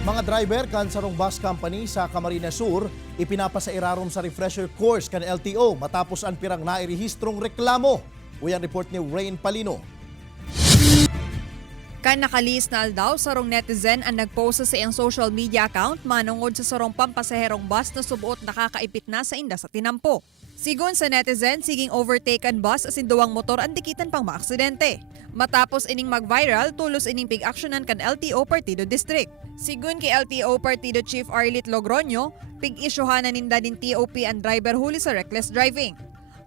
Mga driver kan sarong bus company sa Camarines Sur ipinapasairarom sa refresher course kan LTO matapos ang pirang nairehistrong reklamo. Uyang report ni Rain Palino. Kan nakalis na aldaw sarong netizen ang nagpost sa iyang social media account manungod sa sarong pampasaherong bus na subuot nakakaipit na sa inda sa tinampo. Sigon sa netizen, siging overtake ang bus asin duwang motor ang dikitan pang maaksidente. Matapos ining mag-viral, tulos ining pig-aksyonan kan LTO Partido District. Sigun kay LTO Partido Chief Arlit Logroño, pig-isyuhanan ninda din TOP ang driver huli sa reckless driving.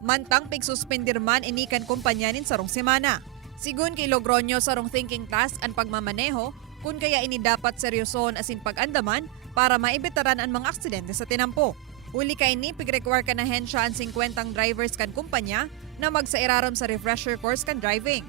Mantang pig-suspendir man inikan kumpanyanin sarong semana. Sigun kay Logroño sarong thinking task ang pagmamaneho, kung kaya ini dapat seryoson asin pag-andaman para maibitaran ang mga aksidente sa tinampo. Uli kay ni pig-require ka na hensya ang 50 drivers kan kumpanya na magsairarom sa refresher course kan driving.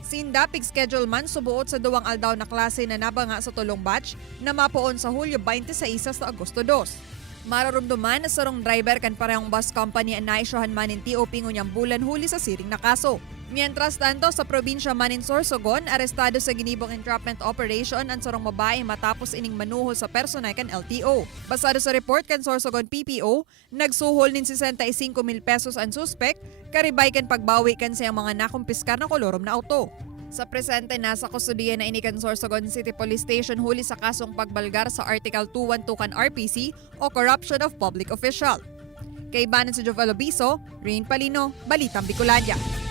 Sinda pig-schedule man subuot sa duwang aldaw na klase na nabanga sa tulong batch na mapuon sa Hulyo 26 sa Agosto 2. Mararumduman na sarong driver kan parehong bus company ang naisyuhan man ng TOP ngunyang bulan huli sa siring na kaso. Mientras tanto, sa probinsya man in Sorsogon, arestado sa ginibong entrapment operation ang sarong babae matapos ining manuhol sa personay kan LTO. Basado sa report kan Sorsogon PPO, nagsuhol nin 65,000 pesos ang suspect, karibay kan pagbawi kan sa mga nakumpiskar na kolorom na auto. Sa presente, nasa kustudiya na inikan Sorsogon City Police Station huli sa kasong pagbalgar sa Article 212 kan RPC o Corruption of Public Official. Kay Banan si Jovelo Biso, Rain Palino, Balitang Bicolania.